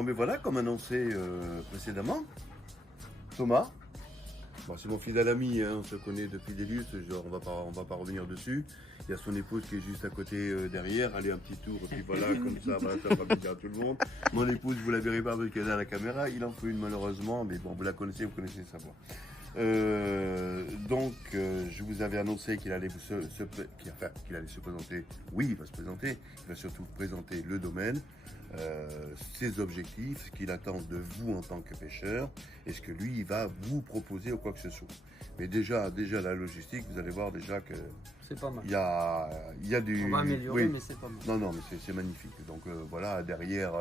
Bon, mais voilà, comme annoncé précédemment, Thomas, bon, c'est mon fidèle ami, hein, on se connaît depuis des lustres, genre, on va pas revenir dessus. Il y a son épouse qui est juste à côté derrière, allez un petit tour, et puis voilà, comme ça, voilà, ça va bien à tout le monde. Mon épouse, vous la verrez pas parce qu'elle est à la caméra, il en faut une malheureusement, mais bon, vous la connaissez, vous connaissez sa voix. Je vous avais annoncé qu'il allait qu'il allait se présenter. Oui, il va se présenter. Il va surtout présenter le domaine, ses objectifs, ce qu'il attend de vous en tant que pêcheur, et ce que lui, il va vous proposer ou quoi que ce soit. Mais déjà la logistique, vous allez voir déjà que c'est pas mal. Il y a du. On va améliorer, oui. mais c'est pas mal. Non, non, mais c'est magnifique. Donc voilà, derrière,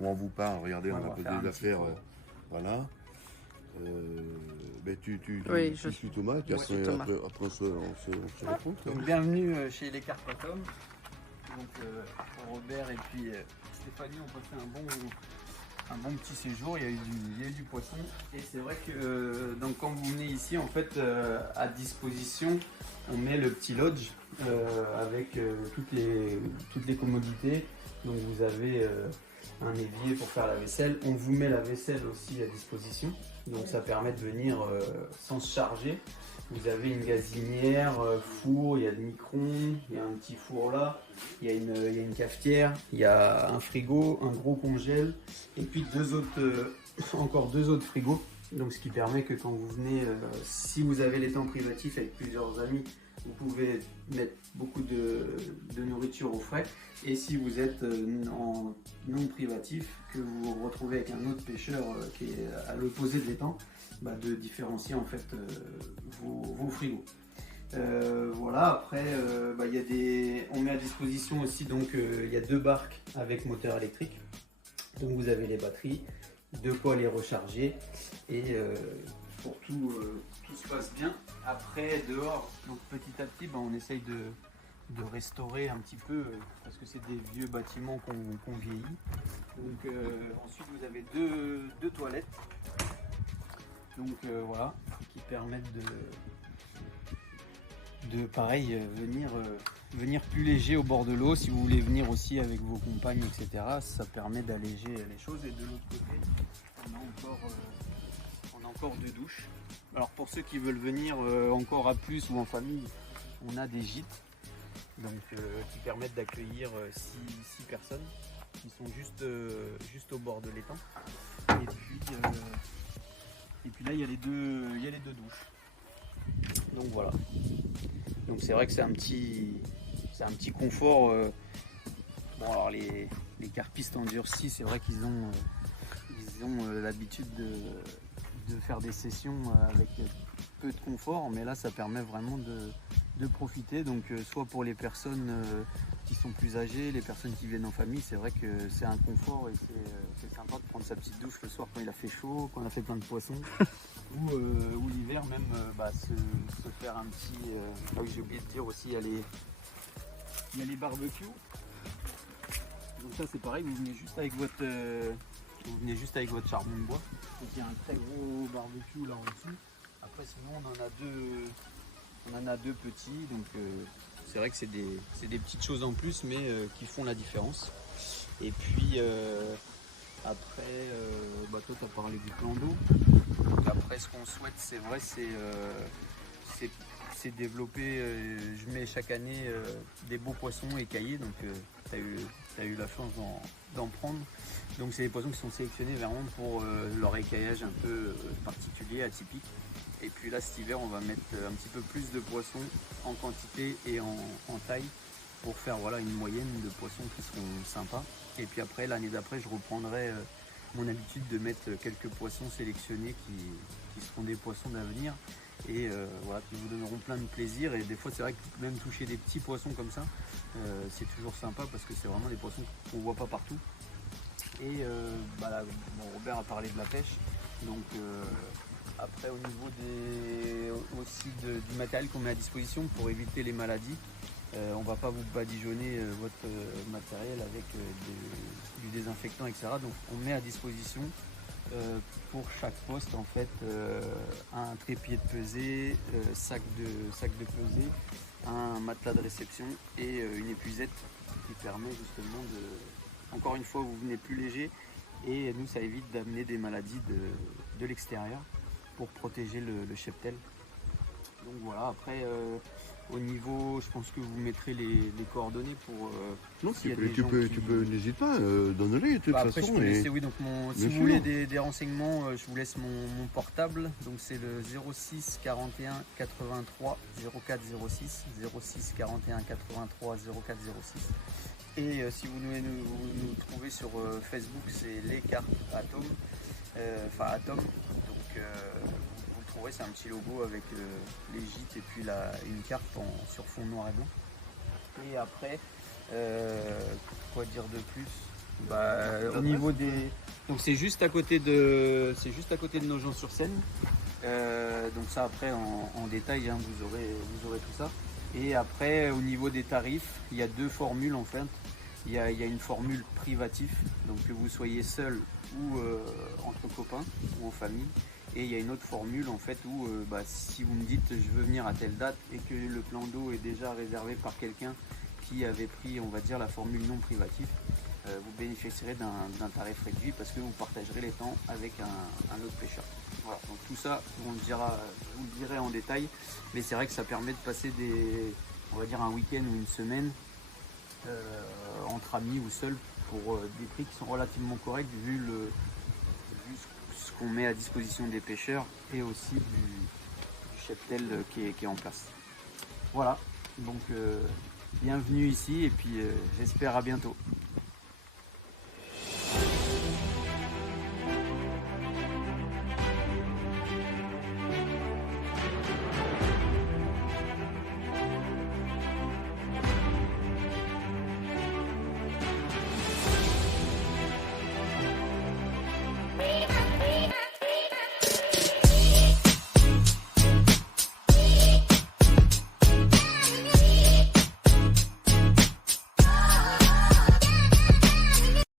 où on vous parle, regardez, on a posé des affaires. Voilà. Ben Oui, je suis Thomas, puis après, après on se retrouve. Donc bienvenue chez les Carpathom. Donc Robert et puis Stéphanie ont passé un bon petit séjour, il y a eu du poisson. Et c'est vrai que donc quand vous venez ici, en fait, à disposition, on met le petit lodge avec toutes les commodités. Donc vous avez un évier pour faire la vaisselle. On vous met la vaisselle aussi à disposition. Donc ça permet de venir sans se charger. Vous avez une gazinière, four, il y a le micro-ondes, il y a un petit four là, il y a une cafetière, il y a un frigo, un gros congèle, et puis encore deux autres frigos. Donc ce qui permet que quand vous venez, si vous avez les temps privatifs avec plusieurs amis, vous pouvez mettre beaucoup de nourriture au frais. Et si vous êtes en non privatif, que vous vous retrouvez avec un autre pêcheur qui est à l'opposé de l'étang, de différencier en fait vos frigos. Voilà, après on met à disposition aussi, donc il y a deux barques avec moteur électrique. Donc vous avez les batteries, de quoi les recharger, et pour tout se passe bien. Après dehors, donc petit à petit, on essaye de restaurer un petit peu parce que c'est des vieux bâtiments qu'on vieillit. Donc ensuite vous avez deux toilettes. Donc voilà, qui permettent de pareil venir plus léger au bord de l'eau. Si vous voulez venir aussi avec vos compagnes, etc., ça permet d'alléger les choses. Et de l'autre côté, on a encore deux douches. Alors pour ceux qui veulent venir encore à plus ou en famille, on a des gîtes, donc qui permettent d'accueillir 6 personnes qui sont juste au bord de l'étang. Et puis là, il y a les deux douches. Donc voilà. Donc c'est vrai que c'est un petit confort. Bon, alors les carpistes endurcis, c'est vrai qu'ils ont l'habitude de faire des sessions avec peu de confort, mais là ça permet vraiment de profiter. Donc soit pour les personnes qui sont plus âgées, les personnes qui viennent en famille, c'est vrai que c'est un confort et c'est sympa de prendre sa petite douche le soir quand il a fait chaud, quand on a fait plein de poissons. ou l'hiver même se faire un petit... Ah oui, j'ai oublié de dire aussi, il y a les barbecues. Donc ça c'est pareil, vous venez juste avec votre charbon de bois. Donc il y a un très gros barbecue là en dessous. Après sinon on en a deux petits, donc c'est vrai que c'est des petites choses en plus, mais qui font la différence. Et puis après, toi tu as parlé du plan d'eau. Donc après ce qu'on souhaite, c'est vrai, c'est développer, je mets chaque année des beaux poissons écaillés, donc tu as eu la chance d'en prendre. Donc c'est des poissons qui sont sélectionnés vraiment pour leur écaillage un peu particulier, atypique. Et puis là cet hiver on va mettre un petit peu plus de poissons en quantité et en taille pour faire une moyenne de poissons qui seront sympas. Et puis après l'année d'après je reprendrai mon habitude de mettre quelques poissons sélectionnés qui seront des poissons d'avenir et qui vous donneront plein de plaisir. Et des fois c'est vrai que même toucher des petits poissons comme ça c'est toujours sympa parce que c'est vraiment des poissons qu'on ne voit pas partout. Et Robert a parlé de la pêche, donc après au niveau du matériel qu'on met à disposition pour éviter les maladies, on ne va pas vous badigeonner votre matériel avec du désinfectant, etc. Donc on met à disposition pour chaque poste en fait un trépied de pesée, sac de pesée, un matelas de réception et une épuisette qui permet justement encore une fois vous venez plus léger Et nous, ça évite d'amener des maladies de l'extérieur pour protéger le cheptel. Donc voilà, après au niveau, je pense que vous mettrez les coordonnées pour Non, s'il y a tu des peux, gens qui... n'hésite pas, donne-les de toute Après, façon. je peux laisser, et- oui, donc si Bien vous sûr. voulez des renseignements, je vous laisse mon portable. Donc c'est le 06 41 83 04 06. 06 41 83 04 06. Et si vous voulez nous trouver sur Facebook, c'est les cartes Atom. Enfin Atom. Donc vous le trouverez, c'est un petit logo avec les gîtes et puis une carte sur fond noir et blanc. Et après, quoi dire de plus? Au niveau des, donc c'est juste à côté de Nogent-sur-Seine. Donc ça après en détail, hein, vous aurez tout ça. Et après au niveau des tarifs, il y a deux formules en fait. Il y a une formule privatif, donc que vous soyez seul ou entre copains ou en famille. Et il y a une autre formule en fait où si vous me dites je veux venir à telle date et que le plan d'eau est déjà réservé par quelqu'un qui avait pris, on va dire, la formule non privative, vous bénéficierez d'un tarif réduit parce que vous partagerez les temps avec un autre pêcheur. Voilà, donc tout ça, je vous le dirai en détail, mais c'est vrai que ça permet de passer on va dire un week-end ou une semaine entre amis ou seul pour des prix qui sont relativement corrects vu ce qu'on met à disposition des pêcheurs et aussi du cheptel qui est en place. Voilà, donc bienvenue ici et puis j'espère à bientôt.